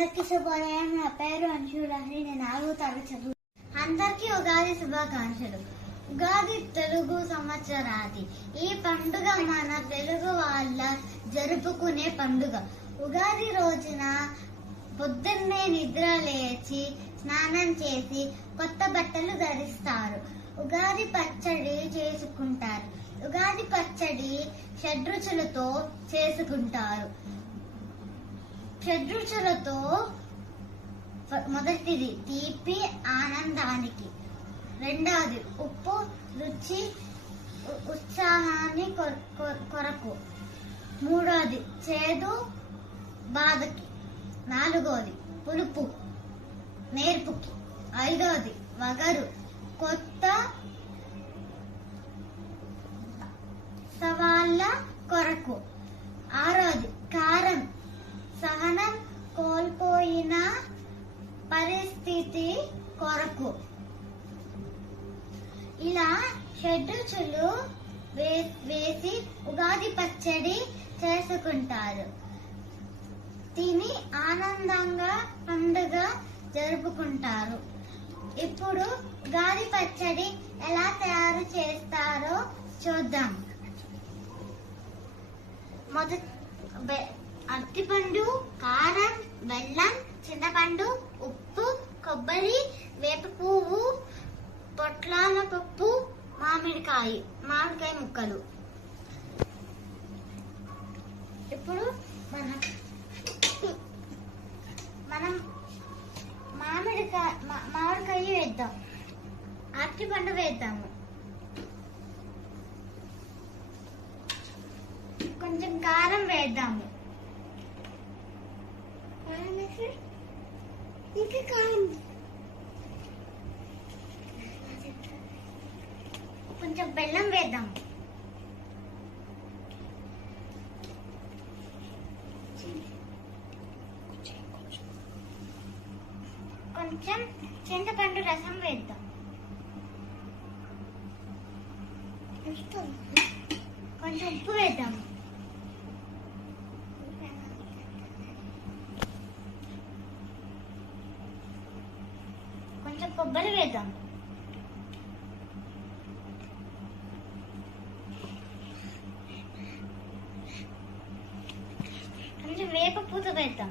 అందరికీ శుభోదయం. నా పేరు అంశురాణి. నేను 6వ తరగతి చదువు. అందరికీ ఉగాది శుభాకాంక్షలు. ఉగాది తెలుగు సంవత్సరాది. ఈ పండుగ మన తెలుగు వాళ్ళ జరుపుకునే పండుగ. ఉగాది రోజున పొద్దున్నే నిద్ర లేచి స్నానం చేసి కొత్త బట్టలు ధరిస్తారు. ఉగాది పచ్చడి చేసుకుంటారు. ఉగాది పచ్చడి షడ్రుచులతో చేసుకుంటారు. షడ్రుచులతో మొదటిది తీపి ఆనందానికి, రెండవది ఉప్పు రుచి ఉత్సాహాన్ని కొరకు, మూడవది చేదు బాధకి, నాలుగవది పులుపు నేర్పుకి, ఐదవది వగరు కొత్త సవాళ్ళ కొరకు, ఆరవది కారం సహనం కోల్పోయిన పరిస్థితి కొరకు. ఇలా షడ్రుచులు వేసి ఉగాది పచ్చడి చేసుకుంటారు. తిని ఆనందంగా పండుగ జరుపుకుంటారు. ఇప్పుడు ఉగాది పచ్చడి ఎలా తయారు చేస్తారో చూద్దాం. అరటిపండు, కారం, బెల్లం, చింతపండు, ఉప్పు, కొబ్బరి, వేప పువ్వు, పొట్లాల పప్పు, మామిడికాయ ముక్కలు. ఇప్పుడు మనం మామిడికాయ వేద్దాం. అరటిపండు వేద్దాము. కొంచెం కారం వేద్దాము. కొంచెం బెల్లం వేద్దాం. కొంచెం చింతపండు రసం వేద్దాం. కొంచెం ఉప్పు వేద్దాం. కొంచెం కొబ్బరి వేద్దాం. కొంచెం వేప పూత వేద్దాం.